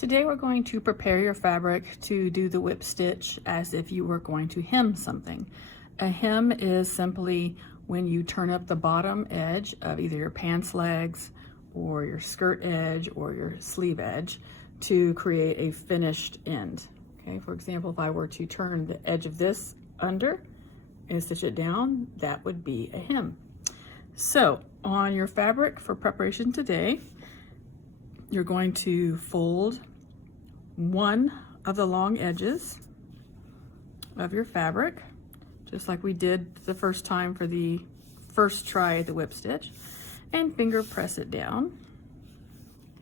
Today we're going to prepare your fabric to do the whip stitch as if you were going to hem something. A hem is simply when you turn up the bottom edge of either your pants legs or your skirt edge or your sleeve edge to create a finished end. Okay, for example, if I were to turn the edge of this under and stitch it down, that would be a hem. So on your fabric for preparation today, you're going to fold one of the long edges of your fabric, just like we did the first time for the first try at the whip stitch, and finger press it down,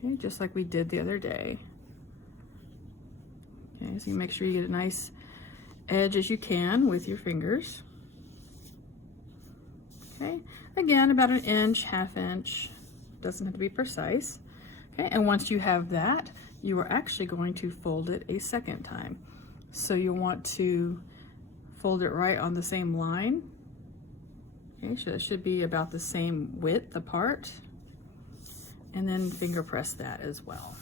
okay, just like we did the other day. Okay, so you make sure you get a nice edge as you can with your fingers. Okay, again, about an inch, half inch, doesn't have to be precise. Okay, and once you have that, you are actually going to fold it a second time. So you'll want to fold it right on the same line. Okay, so it should be about the same width apart. And then finger press that as well.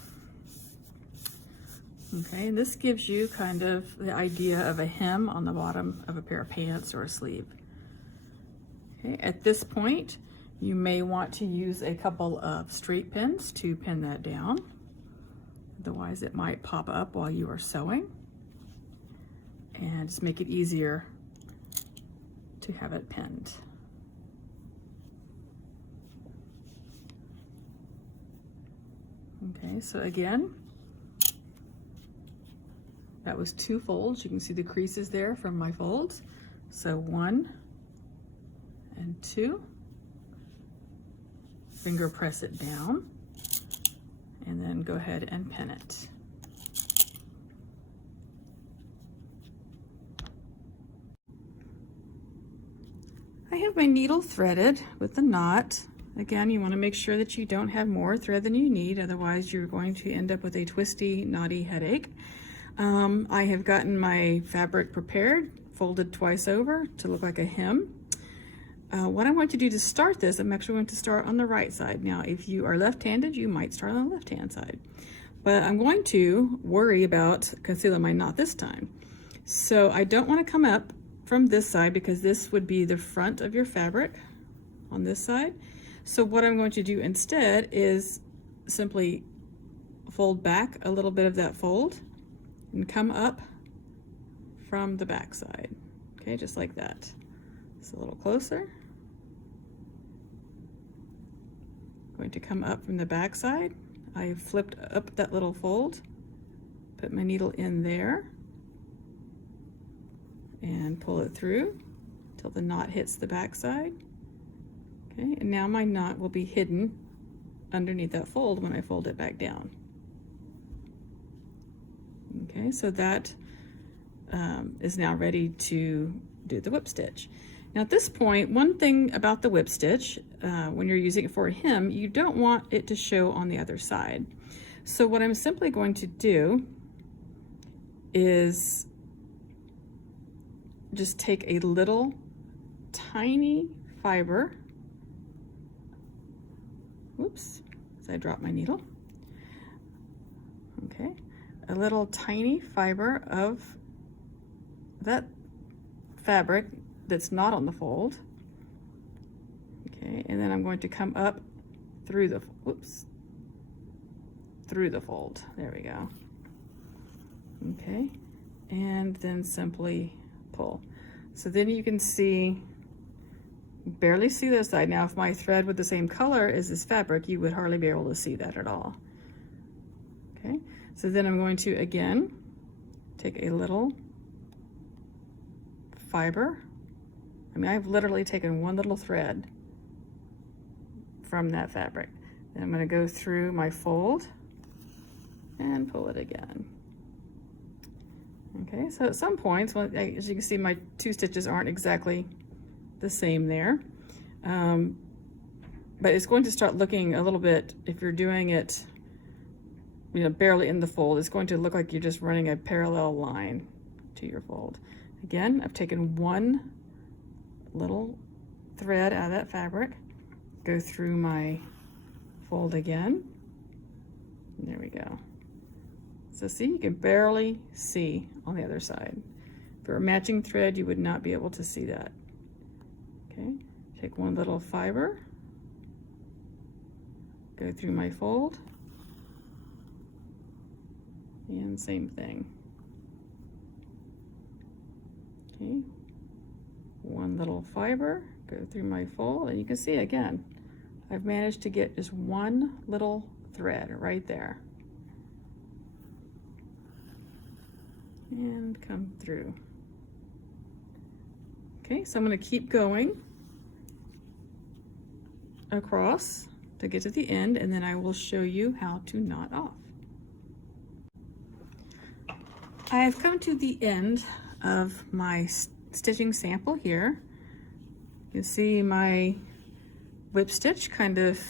Okay, and this gives you kind of the idea of a hem on the bottom of a pair of pants or a sleeve. Okay, at this point, you may want to use a couple of straight pins to pin that down. Otherwise, it might pop up while you are sewing. And just make it easier to have it pinned. Okay, so again, that was 2 folds. You can see the creases there from my folds. So 1 and 2. Finger press it down, and then go ahead and pin it. I have my needle threaded with the knot. Again, you want to make sure that you don't have more thread than you need, otherwise you're going to end up with a twisty, knotty headache. I have gotten my fabric prepared, folded twice over to look like a hem. What I'm going to do to start this, I'm actually going to start on the right side. Now, if you are left-handed, you might start on the left-hand side. But I'm going to worry about concealing my knot this time. So I don't want to come up from this side because this would be the front of your fabric on this side. So what I'm going to do instead is simply fold back a little bit of that fold and come up from the back side. Okay, just like that. It's a little closer. Going to come up from the back side. I flipped up that little fold, put my needle in there, and pull it through till the knot hits the back side. Okay, and now my knot will be hidden underneath that fold when I fold it back down. Okay, so that is now ready to do the whip stitch. Now at this point, one thing about the whip stitch, when you're using it for a hem, you don't want it to show on the other side. So what I'm simply going to do is just take a little tiny fiber, whoops, as I dropped my needle, okay, a little tiny fiber of that fabric that's not on the fold. Okay, and then I'm going to come up through the, whoops, through the fold. There we go. Okay, and then simply pull. So then you can see, barely see this side. Now, if my thread were the same color as this fabric, you would hardly be able to see that at all. Okay, so then I'm going to, again, take a little fiber. I mean, I've literally taken one little thread from that fabric. Then I'm going to go through my fold and pull it again. Okay, so at some points, well, as you can see, my 2 stitches aren't exactly the same there. But it's going to start looking a little bit, if you're doing it, you know, barely in the fold, it's going to look like you're just running a parallel line to your fold. Again, I've taken one little thread out of that fabric, go through my fold again, and there we go. So see, you can barely see on the other side. For a matching thread, you would not be able to see that. Okay, take one little fiber, go through my fold, and same thing. Okay, one little fiber, go through my fold, and you can see again, I've managed to get just one little thread right there. And come through. Okay, so I'm going to keep going across to get to the end, and then I will show you how to knot off. I have come to the end of my stitching sample here. You can see my whip stitch kind of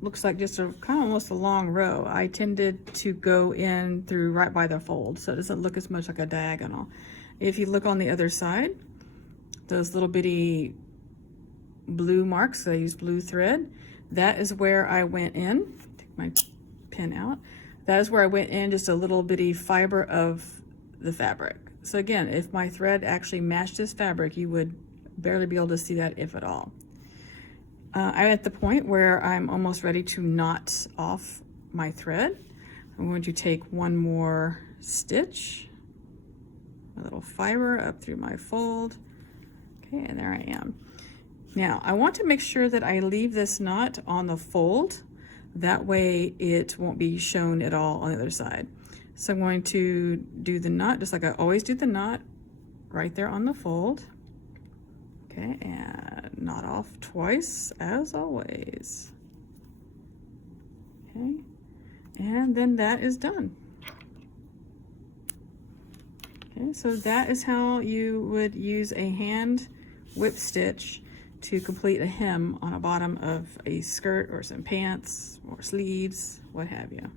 looks like just a kind of almost a long row. I tended to go in through right by the fold, so it doesn't look as much like a diagonal. If you look on the other side, those little bitty blue marks, I use blue thread, that is where I went in. Take my pin out. That is where I went in just a little bitty fiber of the fabric. So again, if my thread actually matched this fabric, you would barely be able to see that, if at all. I'm at the point where I'm almost ready to knot off my thread. I'm going to take one more stitch, a little fiber up through my fold. Okay, and there I am. Now, I want to make sure that I leave this knot on the fold. That way it won't be shown at all on the other side. So I'm going to do the knot just like I always do the knot, right there on the fold. Okay, and knot off twice as always. Okay, and then that is done. Okay, so that is how you would use a hand whip stitch to complete a hem on a bottom of a skirt or some pants or sleeves, what have you.